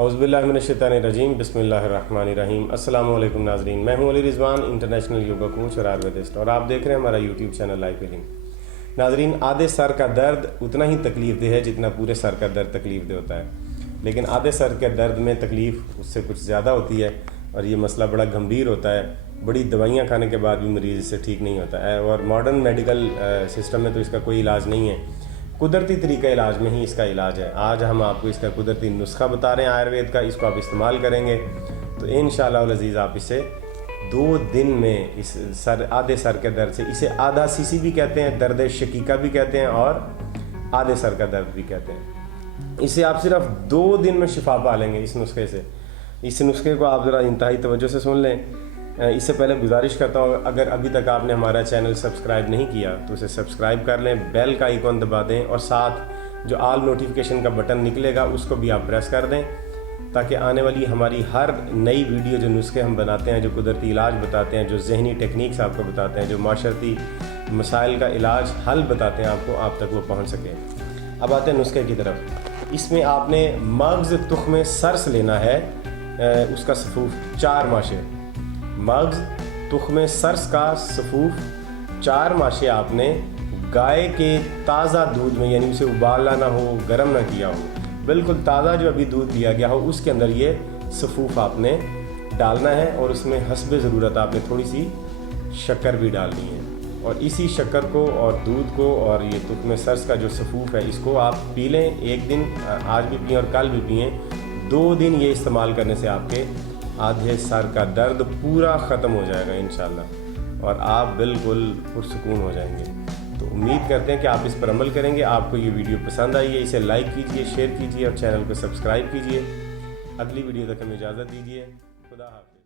औज़ुबिल्लाहि मिनश्शैतानिर्रजीम बिस्मिल्लाहिर्रहमानिर्रहीम। अस्सलामु अलैकुम नाज़रीन, मैं हूं Ali Rizwan, international yoga coach और आयुर्वेदिस्ट, और आप देख रहे हैं हमारा यूट्यूब चैनल लाइफ हीलिंग। नाज़रीन, आधे सर का दर्द उतना ही तकलीफ़ है जितना पूरे सर का दर्द तकलीफ़ होता है, लेकिन आधे सर के दर्द में तकलीफ़ उससे कुछ ज़्यादा होती है और ये मसला बड़ा गंभीर होता है। बड़ी दवाइयाँ खाने के बाद भी मरीज़ इससे ठीक नहीं होता है, और मॉडर्न मेडिकल सिस्टम में तो इसका कोई इलाज नहीं है। कुदरती तरीका इलाज में ही इसका इलाज है। आज हम आपको इसका कुदरती नुस्खा बता रहे हैं आयुर्वेद का। इसको आप इस्तेमाल करेंगे तो इंशाअल्लाह अज़ीज़ आप इसे 2 दिन में इस आधे सर के दर्द से, इसे आधा सीसी भी कहते हैं, दर्द शकीका भी कहते हैं और आधे सर का दर्द भी कहते हैं। इसे आप सिर्फ 2 दिन में शिफा पा लेंगे इस नुस्खे से। इस नुस्खे को आप ज़रा इंतहाई तवज्जो से सुन लें। इससे पहले गुजारिश करता हूँ, अगर अभी तक आपने हमारा चैनल सब्सक्राइब नहीं किया तो उसे सब्सक्राइब कर लें, बेल का आइकॉन दबा दें और साथ जो ऑल नोटिफिकेशन का बटन निकलेगा उसको भी आप प्रेस कर दें, ताकि आने वाली हमारी हर नई वीडियो, जो नुस्खे हम बनाते हैं, जो कुदरती इलाज बताते हैं, जो जहनी टेक्निक्स आपको बताते हैं, जो माशरती मसाइल का इलाज हल बताते हैं आपको, आप तक वो पहुँच सके। अब आते हैं नुस्खे की तरफ। इसमें आपने मग्ज़ तुख्म सर्स लेना है, उसका सफूफ 4 माशे। मग्ज़ तुख्म सर्स का सफूफ 4 माशे आपने गाय के ताज़ा दूध में, यानी उसे उबाला ना हो, गर्म ना किया हो, बिल्कुल ताज़ा जो अभी दूध दिया गया हो उसके अंदर ये सफूफ आपने डालना है, और उसमें हस्बे ज़रूरत आपने थोड़ी सी शक्कर भी डालनी है। और इसी शक्कर को और दूध को और ये तुख्म सर्स का जो सफूफ है इसको आप पी लें। एक दिन आज भी पिएँ और कल भी पिएँ। 2 दिन ये इस्तेमाल करने से आपके आधे सर का दर्द पूरा ख़त्म हो जाएगा इंशाल्लाह, और आप बिल्कुल पुरसुकून हो जाएंगे। तो उम्मीद करते हैं कि आप इस पर अमल करेंगे। आपको ये वीडियो पसंद आई है, इसे लाइक कीजिए, शेयर कीजिए और चैनल को सब्सक्राइब कीजिए। अगली वीडियो तक हमें इजाज़त दीजिए। खुदा हाफ़िज़।